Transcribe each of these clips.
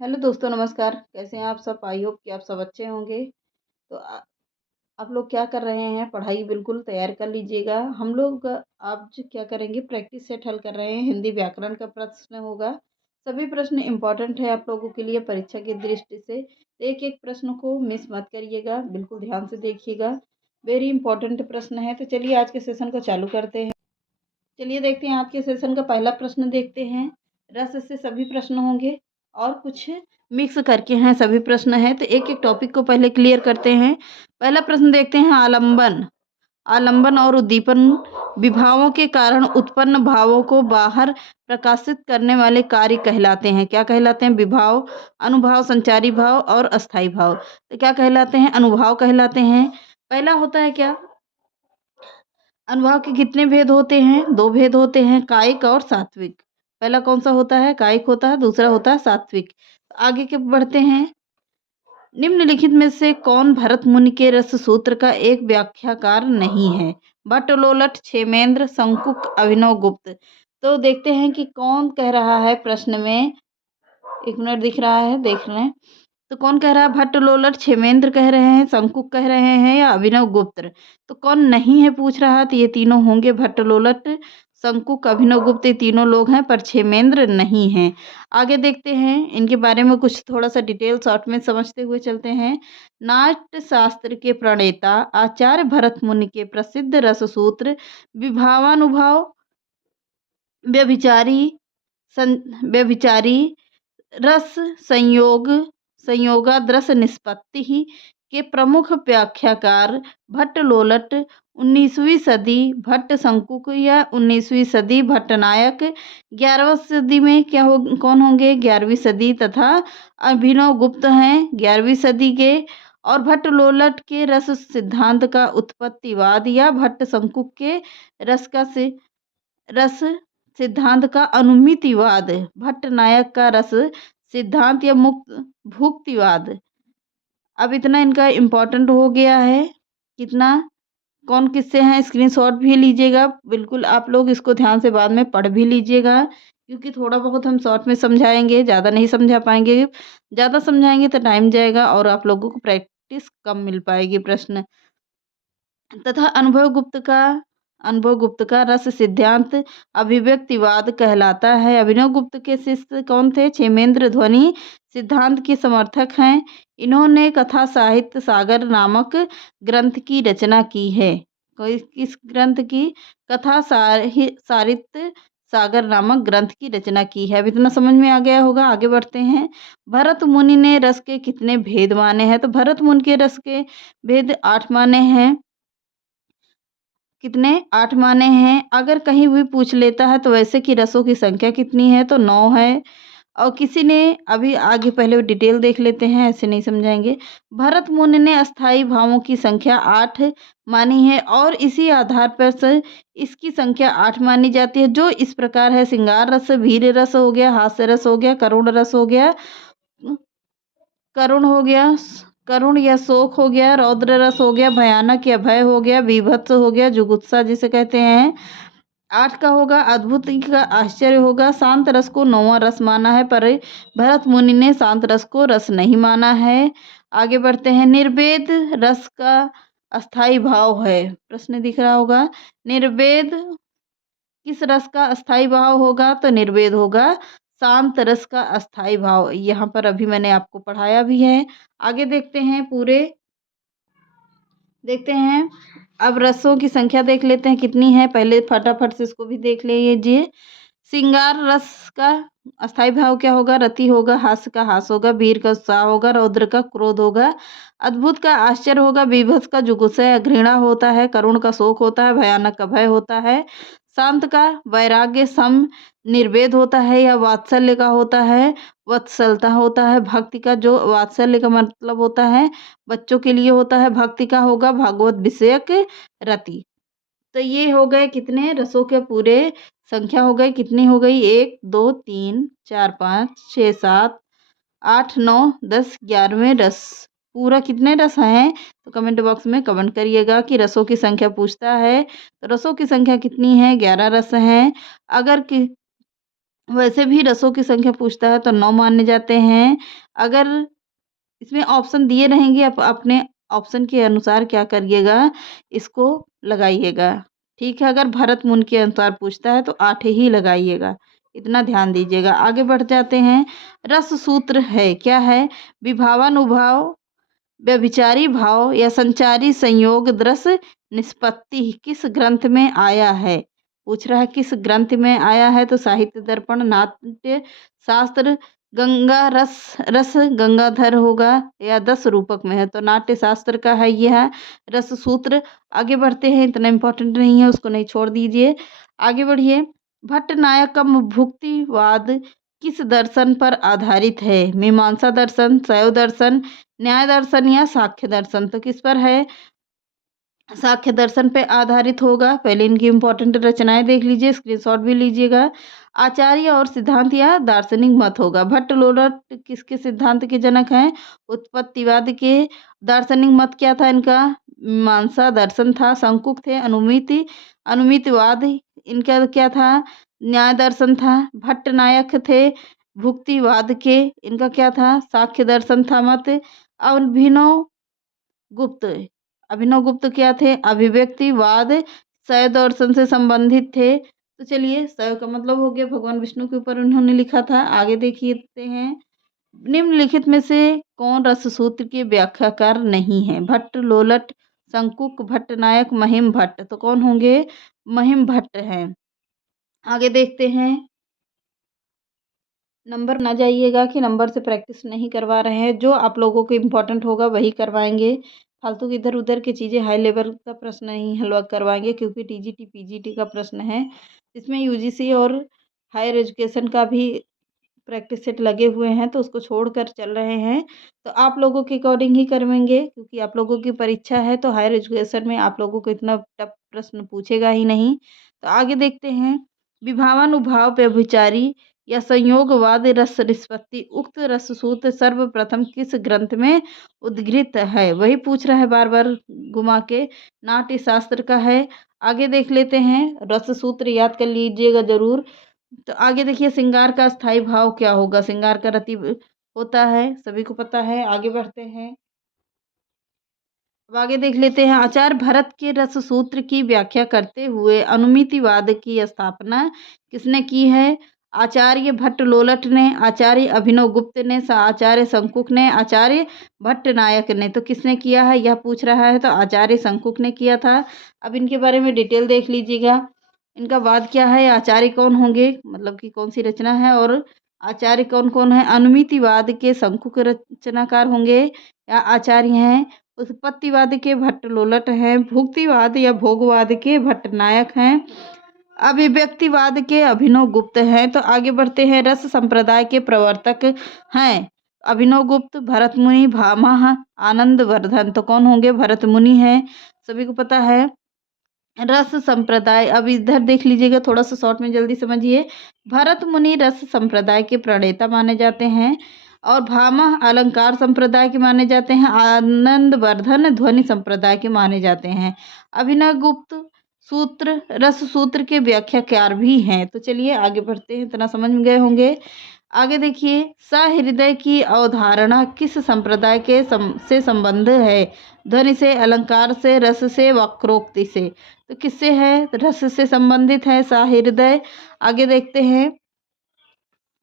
Hello दोस्तों, नमस्कार। कैसे हैं आप सब? आई होप कि आप सब अच्छे होंगे। तो आप लोग क्या कर रहे हैं? पढ़ाई बिल्कुल तैयार कर लीजिएगा। हम लोग आज क्या करेंगे, प्रैक्टिस सेट हल कर रहे हैं। हिंदी व्याकरण का प्रश्न होगा। सभी प्रश्न इम्पोर्टेंट है आप लोगों के लिए परीक्षा की दृष्टि से। एक एक प्रश्न को मिस मत करिएगा, बिल्कुल ध्यान से देखिएगा। वेरी इंपॉर्टेंट प्रश्न है। तो चलिए आज के सेशन को चालू करते हैं। चलिए देखते हैं आज के सेशन का पहला प्रश्न देखते हैं। रस से सभी प्रश्न होंगे और कुछ मिक्स करके हैं सभी प्रश्न हैं, तो एक एक टॉपिक को पहले क्लियर करते हैं। पहला प्रश्न देखते हैं। आलंबन आलंबन और उद्दीपन विभावों के कारण उत्पन्न भावों को बाहर प्रकाशित करने वाले कार्य कहलाते हैं। क्या कहलाते हैं? विभाव, अनुभाव, संचारी भाव और अस्थाई भाव। तो क्या कहलाते हैं? अनुभाव कहलाते हैं। पहला होता है क्या? अनुभाव के कितने भेद होते हैं? दो भेद होते हैं, कायिक और सात्विक। पहला कौन सा होता है? कायिक होता है, दूसरा होता है सात्विक। आगे के बढ़ते हैं। निम्नलिखित में से कौन भरत मुनि के रस सूत्र का एक व्याख्याकार नहीं है? भट्टलोलट, क्षेमेंद्र, शंकुक, अभिनव गुप्त। तो देखते हैं कि कौन कह रहा है प्रश्न में। एक मिनट दिख रहा है, देख लें। तो कौन कह रहा है? भट्टलोलट, क्षेमेंद्र कह रहे हैं, शंकुक कह रहे हैं या अभिनव गुप्त। तो कौन नहीं है पूछ रहा है, तो ये तीनों होंगे। भट्टलोलट, शंकुक, अभिनव गुप्त, ये तीनों लोग हैं, पर क्षेमेंद्र नहीं हैं। आगे देखते हैं, इनके बारे में कुछ थोड़ा सा डिटेल शॉर्ट में समझते हुए चलते हैं। नाट्य शास्त्र के प्रणेता आचार्य भरत मुनि के प्रसिद्ध रस सूत्र विभावानुभाव, व्यभिचारी व्यभिचारी रस संयोग, संयोगाद्रस निष्पत्ति ही के प्रमुख व्याख्याकार भट्टलोलट, 19वीं सदी भट्ट शंकुक या 19वीं सदी भट्टनायक, 11वीं सदी में क्या हो कौन होंगे? 11वीं सदी तथा अभिनव गुप्त हैं 11वीं सदी के। और भट्टलोलट के रस सिद्धांत का उत्पत्तिवाद या भट्ट शंकुक के रस का रस सिद्धांत का अनुमितिवाद, भट्ट नायक का रस सिद्धांत या मुक्त भुक्तिवाद। अब इतना इनका इम्पोर्टेंट हो गया है। कितना कौन किससे हैं, स्क्रीनशॉट भी लीजिएगा। बिल्कुल आप लोग इसको ध्यान से बाद में पढ़ भी लीजिएगा, क्योंकि थोड़ा बहुत हम शॉर्ट में समझाएंगे, ज़्यादा नहीं समझा पाएंगे। ज़्यादा समझाएंगे तो टाइम जाएगा और आप लोगों को प्रैक्टिस कम मिल पाएगी प्रश्न। तथा अनुभव गुप्त का रस सिद्धांत अभिव्यक्तिवाद कहलाता है। अभिनव गुप्त के शिष्य कौन थे? क्षेमेंद्र ध्वनि सिद्धांत के समर्थक हैं। इन्होंने कथा साहित्य सागर नामक ग्रंथ की रचना की है। कोई किस ग्रंथ की? कथा साहित्य सागर नामक ग्रंथ की रचना की है। अब इतना समझ में आ गया होगा। आगे बढ़ते हैं। भरत मुनि ने रस के कितने भेद माने हैं? तो भरत मुनि के रस के भेद 8 माने हैं। कितने? 8 माने हैं। अगर कहीं भी पूछ लेता है तो वैसे कि रसों की संख्या कितनी है, तो 9 है। और किसी ने अभी आगे पहले डिटेल देख लेते हैं, ऐसे नहीं समझाएंगे। भरत मुनि ने अस्थाई भावों की संख्या 8 मानी है और इसी आधार पर से इसकी संख्या 8 मानी जाती है, जो इस प्रकार है। श्रृंगार रस, वीर रस हो गया, हास्य रस हो गया, करुण रस हो गया, करुण हो गया, करुण या शोक हो गया, रौद्र रस हो गया, भयानक या भय हो गया, बीभत्स हो गया, जुगुप्सा जिसे कहते हैं। 8 का होगा। अद्भुत का आश्चर्य होगा। शांत रस को 9वां रस माना है, पर भरत मुनि ने शांत रस को रस नहीं माना है। आगे बढ़ते हैं। निर्वेद रस का अस्थाई भाव है। प्रश्न दिख रहा होगा। निर्वेद किस रस का अस्थाई भाव होगा? तो निर्वेद होगा शांत रस का अस्थाई भाव। यहाँ पर अभी मैंने आपको पढ़ाया भी है। आगे देखते हैं, पूरे देखते हैं। अब रसों की संख्या देख लेते हैं कितनी है। पहले फटाफट से इसको भी देख लीजिए। श्रृंगार रस का अस्थाई भाव क्या होगा? रति होगा, हास्य का हास होगा, वीर का उत्साह होगा, रौद्र का क्रोध होगा, अद्भुत का आश्चर्य होगा, बीभत्स का जुगुप्सा या घृणा होता है, करुण का शोक होता है, भयानक का भय होता है, शांत का वैराग्य सम निर्वेद होता है या वात्सल्य का होता है, वत्सलता होता है, भक्ति का जो वात्सल्य का मतलब होता है बच्चों के लिए होता है, भक्ति का होगा भागवत विषयक रति। तो ये हो गए कितने रसों के पूरे संख्या हो गई। कितनी हो गई? 1 2 3 4 5 6 7 8 9 10 11वें रस। पूरा कितने रस हैं? तो कमेंट बॉक्स में कमेंट करिएगा कि रसों की संख्या पूछता है तो रसों की संख्या कितनी है? 11 रस हैं। अगर कि वैसे भी रसों की संख्या पूछता है तो 9 माने जाते हैं। अगर इसमें ऑप्शन दिए रहेंगे, आप अपने ऑप्शन के अनुसार क्या करिएगा, इसको लगाइएगा। ठीक है, अगर भरत मुनि के अनुसार पूछता है तो 8 ही लगाइएगा, इतना ध्यान दीजिएगा। आगे बढ़ जाते हैं। रस सूत्र है, क्या है? विभावानुभाव, व्यभिचारी भाव या संचारी संयोग दृश्य निष्पत्ति किस ग्रंथ में आया है? पूछ रहा है किस ग्रंथ में आया है, तो साहित्य दर्पण, नाट्य शास्त्र, गंगा रस, रस गंगाधर होगा, या 10 रूपक में है, तो नाट्य शास्त्र का है यह रस सूत्र। आगे बढ़ते हैं, इतना इम्पोर्टेंट नहीं है, उसको नहीं, छोड़ दीजिए। आगे बढ़िए। भट्टनायकम भुक्तिवाद किस दर्शन पर आधारित है? मीमांसा दर्शन, शैव दर्शन, न्याय दर्शन या सांख्य दर्शन? तो किस पर है? सांख्य दर्शन पे आधारित होगा। पहले इनकी इंपॉर्टेंट रचनाएं देख लीजिए, स्क्रीनशॉट भी लीजिएगा। आचार्य और सिद्धांत या दार्शनिक मत होगा। भट्ट लोलट किसके सिद्धांत के जनक हैं? उत्पत्तिवाद के। दार्शनिक मत क्या था इनका? मीमांसा दर्शन था। शंकुक थे अनुमितिवाद। इनका क्या था? न्याय दर्शन था। भट्ट नायक थे भुक्तिवाद के। इनका क्या था? सांख्य दर्शन था मत। अभिनव गुप्त, अभिनव गुप्त क्या थे? अभिव्यक्तिवाद, शैव दर्शन से संबंधित थे। तो चलिए, शैव का मतलब हो गया भगवान विष्णु के ऊपर उन्होंने लिखा था। आगे देखते हैं। निम्नलिखित में से कौन रस सूत्र के व्याख्याकार नहीं है? भट्ट लोलट, शंकुक, भट्ट नायक, महिम भट्ट। तो कौन होंगे? महिम भट्ट हैं। आगे देखते हैं। नंबर ना जाइएगा कि नंबर से प्रैक्टिस नहीं करवा रहे हैं, जो आप लोगों को इम्पोर्टेंट होगा वही करवाएंगे। फालतू की इधर उधर की चीज़ें, हाई लेवल का प्रश्न नहीं हलवा करवाएंगे, क्योंकि टीजीटी पीजीटी का प्रश्न है। इसमें यूजीसी और हायर एजुकेशन का भी प्रैक्टिस सेट लगे हुए हैं, तो उसको छोड़कर चल रहे हैं। तो आप लोगों के अकॉर्डिंग ही करवाएंगे, क्योंकि आप लोगों की परीक्षा है, तो हायर एजुकेशन में आप लोगों को इतना टफ प्रश्न पूछेगा ही नहीं। तो आगे देखते हैं। विभावानुभाव व्यभिचारी या संयोगवाद रस निष्पत्ति उक्त रस सूत्र सर्वप्रथम किस ग्रंथ में उद्धृत है? वही पूछ रहा है बार बार घुमा के। नाट्य शास्त्र का है। आगे देख लेते हैं। रस सूत्र याद कर लीजिएगा जरूर। तो आगे देखिए, श्रृंगार का स्थायी भाव क्या होगा? श्रृंगार का रति होता है, सभी को पता है। आगे बढ़ते हैं। अब आगे देख लेते हैं। आचार्य भरत के रस सूत्र की व्याख्या करते हुए अनुमितिवाद की स्थापना किसने की है? आचार्य भट्ट लोलट ने, आचार्य अभिनव गुप्त ने, आचार्य शंकुक ने, आचार्य भट्ट नायक ने। तो किसने किया है यह पूछ रहा है, तो आचार्य शंकुक ने किया था। अब इनके बारे में डिटेल देख लीजिएगा। इनका वाद क्या है? आचार्य कौन होंगे, मतलब कि कौन सी रचना है, और आचार्य कौन कौन है? अनुमितिवाद के शंकुक रचनाकार होंगे या आचार्य हैं। उत्पत्तिवाद के भट्ट लोलट हैं। भुक्तिवाद या भोगवाद के भट्ट नायक हैं। अभिव्यक्तिवाद के अभिनव गुप्त हैं। तो आगे बढ़ते हैं। रस संप्रदाय के प्रवर्तक हैं अभिनव गुप्त, भरत मुनि, भामह, आनंद वर्धन। तो कौन होंगे? भरत मुनि हैं, सभी को पता है। रस संप्रदाय, अब इधर देख लीजिएगा, थोड़ा सा शॉर्ट में जल्दी समझिए। भरत मुनि रस संप्रदाय के प्रणेता माने जाते हैं, और भामह अलंकार संप्रदाय के माने जाते हैं। आनंद वर्धन ध्वनि संप्रदाय के माने जाते हैं। अभिनव गुप्त सूत्र रस सूत्र के व्याख्याकार भी हैं। तो चलिए आगे बढ़ते हैं, इतना समझ में गए होंगे। आगे देखिए। सहृदय की अवधारणा किस संप्रदाय के से संबंध है? ध्वनि से, अलंकार से, रस से, वक्रोक्ति से। तो किससे है? रस से संबंधित है सहृदय। आगे देखते हैं।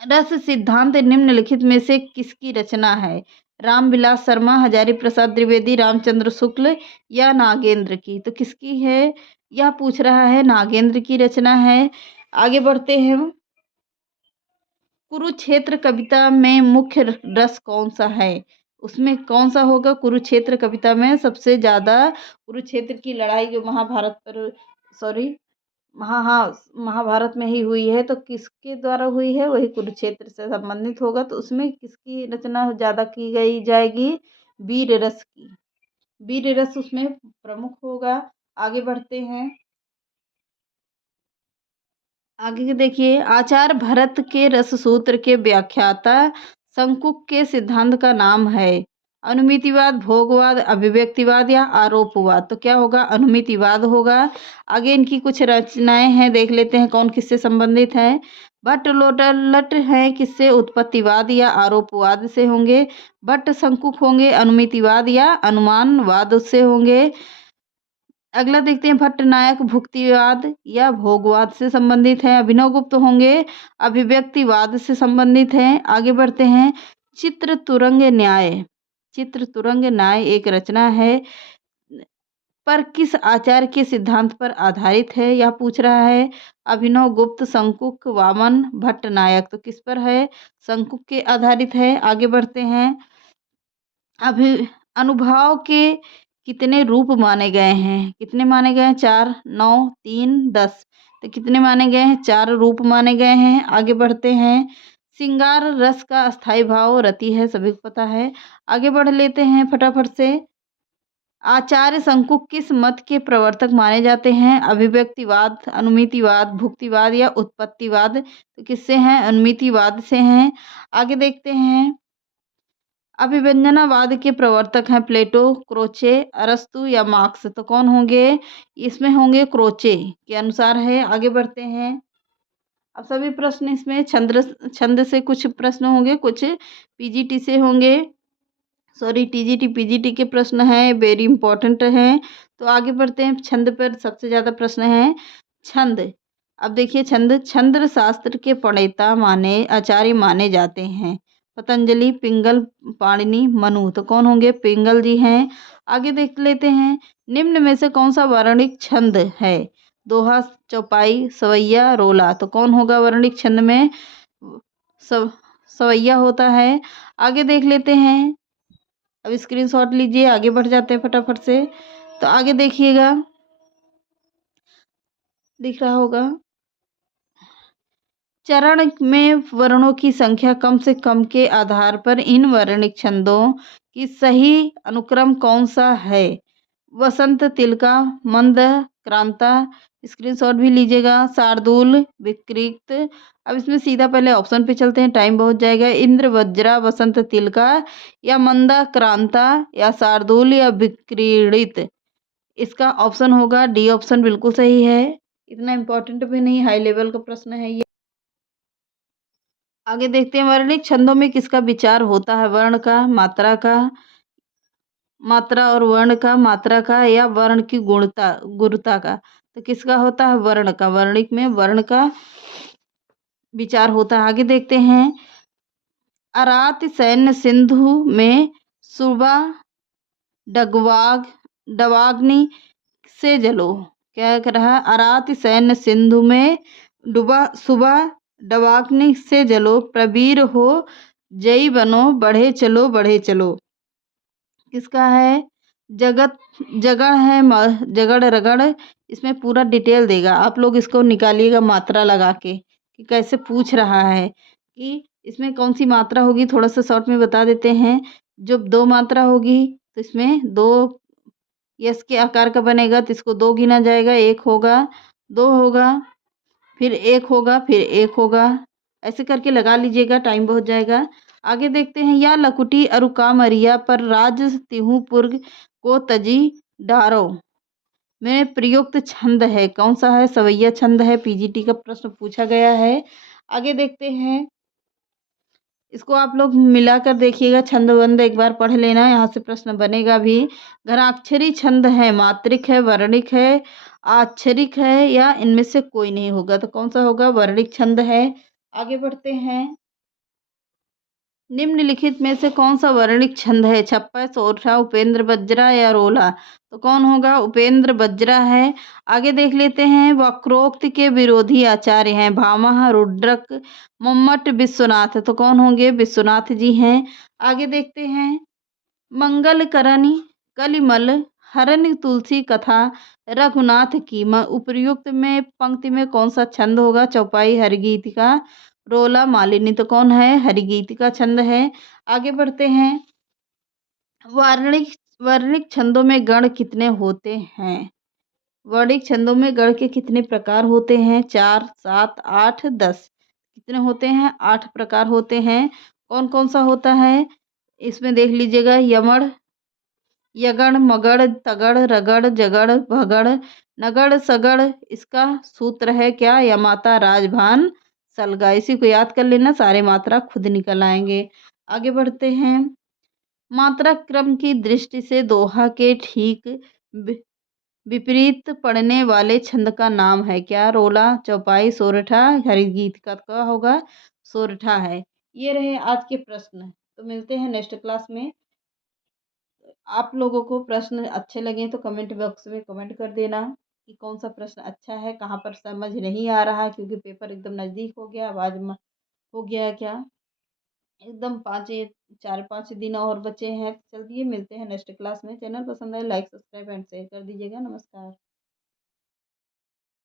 रस सिद्धांत निम्नलिखित में से किसकी रचना है? रामविलास शर्मा, हजारी प्रसाद द्विवेदी, रामचंद्र शुक्ल या नागेंद्र की? तो किसकी है यह पूछ रहा है? नागेंद्र की रचना है। आगे बढ़ते हैं। कुरुक्षेत्र कविता में मुख्य रस कौन सा है? उसमें कौन सा होगा? कुरुक्षेत्र कविता में सबसे ज्यादा कुरुक्षेत्र की लड़ाई जो महाभारत पर, सॉरी, महाभारत में ही हुई है, तो किसके द्वारा हुई है? वही कुरुक्षेत्र से संबंधित होगा। तो उसमें किसकी रचना ज्यादा की गई जाएगी? वीर रस की। वीर रस उसमें प्रमुख होगा। आगे बढ़ते हैं। आगे देखिए। आचार्य भरत के रस सूत्र के व्याख्याता शंकुक के सिद्धांत का नाम है? अनुमितिवाद, भोगवाद, अभिव्यक्तिवाद या आरोपवाद। तो क्या होगा? अनुमितिवाद होगा। आगे इनकी कुछ रचनाएं हैं, देख लेते हैं कौन किससे संबंधित है। भट्ट लोटलट हैं किससे? उत्पत्तिवाद या आरोपवाद से होंगे। भट्ट शंकुक होंगे अनुमितिवाद या अनुमानवाद से होंगे। अगला देखते हैं, भट्ट नायक भुक्तिवाद या भोगवाद से संबंधित है। अभिनव गुप्त होंगे अभिव्यक्तिवाद से संबंधित हैं। आगे बढ़ते हैं, चित्र तुरंग न्याय। चित्र तुरंग न्याय एक रचना है पर किस आचार्य के सिद्धांत पर आधारित है, यह पूछ रहा है। अभिनव गुप्त, शंकुक, वामन, भट्ट नायक, तो किस पर है? शंकुक के आधारित है। आगे बढ़ते हैं, अभि अनुभाव के कितने रूप माने गए हैं? कितने माने गए हैं? 4, 9, 3, 10, तो कितने माने गए हैं? 4 रूप माने गए हैं। आगे बढ़ते हैं, श्रृंगार रस का अस्थाई भाव रति है, सभी को पता है। आगे बढ़ लेते हैं फटाफट से, आचार्य शंकुक किस मत के प्रवर्तक माने जाते हैं? अभिव्यक्तिवाद, अनुमितिवाद, भुक्तिवाद या उत्पत्तिवाद, तो किससे हैं? अनुमितिवाद से हैं। आगे देखते हैं, अभिव्यंजनावाद के प्रवर्तक हैं प्लेटो, क्रोचे, अरस्तु या मार्क्स, तो कौन होंगे? इसमें होंगे क्रोचे के अनुसार है। आगे बढ़ते हैं, अब सभी प्रश्न इसमें छंद से कुछ प्रश्न होंगे, कुछ पीजीटी से होंगे, सॉरी टीजीटी पीजीटी के प्रश्न हैं, वेरी इंपॉर्टेंट हैं। तो आगे बढ़ते हैं, छंद पर सबसे ज़्यादा प्रश्न हैं। छंद, अब देखिए, छंद शास्त्र के प्रणेता आचार्य माने जाते हैं पतंजलि, पिंगल, पाणिनि, मनु, तो कौन होंगे? पिंगल जी हैं। आगे देख लेते हैं, निम्न में से कौन सा वर्णिक छंद है? दोहा, चौपाई, सवैया, रोला, तो कौन होगा वर्णिक छंद में? सवैया होता है। आगे देख लेते हैं, अब स्क्रीनशॉट लीजिए, आगे बढ़ जाते हैं फटाफट से। तो आगे देखिएगा, दिख रहा होगा, चरण में वर्णों की संख्या कम से कम के आधार पर इन वर्णिक छंदों की सही अनुक्रम कौन सा है? वसंत, तिलका, मंद, क्रांता, स्क्रीनशॉट भी लीजिएगा, शार्दूल, विकृत। अब इसमें सीधा पहले ऑप्शन पे चलते हैं, टाइम बहुत जाएगा। इंद्र, वज्रा, वसंत, तिलका या मंदा, क्रांता या शार्दूल या विक्रीड़ित, इसका ऑप्शन होगा डी ऑप्शन बिल्कुल सही है। इतना इम्पोर्टेंट भी नहीं, हाई लेवल का प्रश्न है ये। आगे देखते हैं, वर्णिक छंदों में किसका विचार होता है? वर्ण का, मात्रा का, मात्रा और वर्ण का, मात्रा का या वर्ण की गुणता का, तो किसका होता है? वर्ण का। वर्णिक में वर्ण का विचार होता है। आगे देखते हैं, अरात सैन्य सिंधु में सुबह डगवाग डवाग्नि से जलो, क्या कर रहा है? अरात सैन्य सिंधु में डूबा सुबह डवाग्नि से जलो, प्रवीर हो जय बनो, बढ़े चलो, किसका है? जगत जगड़ है, जगड़ रगड़, इसमें पूरा डिटेल देगा, आप लोग इसको निकालिएगा मात्रा लगा के कि कैसे पूछ रहा है कि इसमें कौन सी मात्रा होगी। थोड़ा सा शॉर्ट में बता देते हैं, जब 2 मात्रा होगी तो इसमें 2 यस के आकार का बनेगा, तो इसको 2 गिना जाएगा, 1 होगा, 2 होगा, फिर 1 होगा, फिर 1 होगा, ऐसे करके लगा लीजिएगा, टाइम बहुत जाएगा। आगे देखते हैं, या लकुटी अरुका मरिया पर राज तिहु पुर्ग को तजी डारो में प्रयुक्त छंद है, कौन सा है? सवैया छंद है, पीजीटी का प्रश्न पूछा गया है। आगे देखते हैं, इसको आप लोग मिलाकर देखिएगा, छंदबंद एक बार पढ़ लेना, यहाँ से प्रश्न बनेगा भी। घराक्षरी छंद है, मात्रिक है, वर्णिक है, आक्षरिक है या इनमें से कोई नहीं होगा, तो कौन सा होगा? वर्णिक छंद है। आगे बढ़ते हैं, निम्नलिखित में से कौन सा वर्णिक छंद है? छप्पा, सोरठा, उपेंद्र बज्रा या रोला, तो कौन होगा? उपेंद्र बज्रा है। आगे देख लेते हैं, वक्रोक्त के विरोधी आचार्य हैं भामह, रुद्रक, मम्मट, विश्वनाथ, तो कौन होंगे? विश्वनाथ जी हैं। आगे देखते हैं, मंगलकरणी, कलिमल, हरन, तुलसी कथा, रघुनाथ की, उपर्युक्त में पंक्ति में कौन सा छंद होगा? चौपाई, हरिगीतिका, रोला, मालिनी, तो कौन है? हरिगीतिका छंद है। आगे बढ़ते हैं, वर्णिक वर्णिक छंदों में गण कितने होते हैं? वर्णिक छंदों में गण के कितने प्रकार होते हैं? 4, 7, 8, 10, कितने होते हैं? 8 प्रकार होते हैं। कौन कौन सा होता है? इसमें देख लीजिएगा, यमड़, यगण, मगड़, तगड़, रगड़, जगड़, भगड़, नगड़, सगड़, इसका सूत्र है क्या? यमाता राजभान सलगा। इसी को याद कर लेना, सारे मात्रा खुद निकल आएँगे। आगे बढ़ते हैं। मात्रा क्रम की दृष्टि से दोहा के ठीक वि विपरीत पड़ने वाले छंद का नाम है क्या? रोला, चौपाई, सोरठा, हरिगीत का क्या होगा? सोरठा है। ये रहे आज के प्रश्न। तो मिलते हैं नेक्स्ट क्लास में। आप लोगों को प्रश्न अच्छे लगे तो कमेंट बॉक्स में कमेंट कर देना कि कौन सा प्रश्न अच्छा है, कहाँ पर समझ नहीं आ रहा है, क्योंकि पेपर एकदम नज़दीक हो गया। अब आज हो गया क्या, एकदम 4-5 दिन और बचे हैं। चलिए मिलते हैं नेक्स्ट क्लास में। चैनल पसंद आए लाइक सब्सक्राइब एंड शेयर कर दीजिएगा। नमस्कार।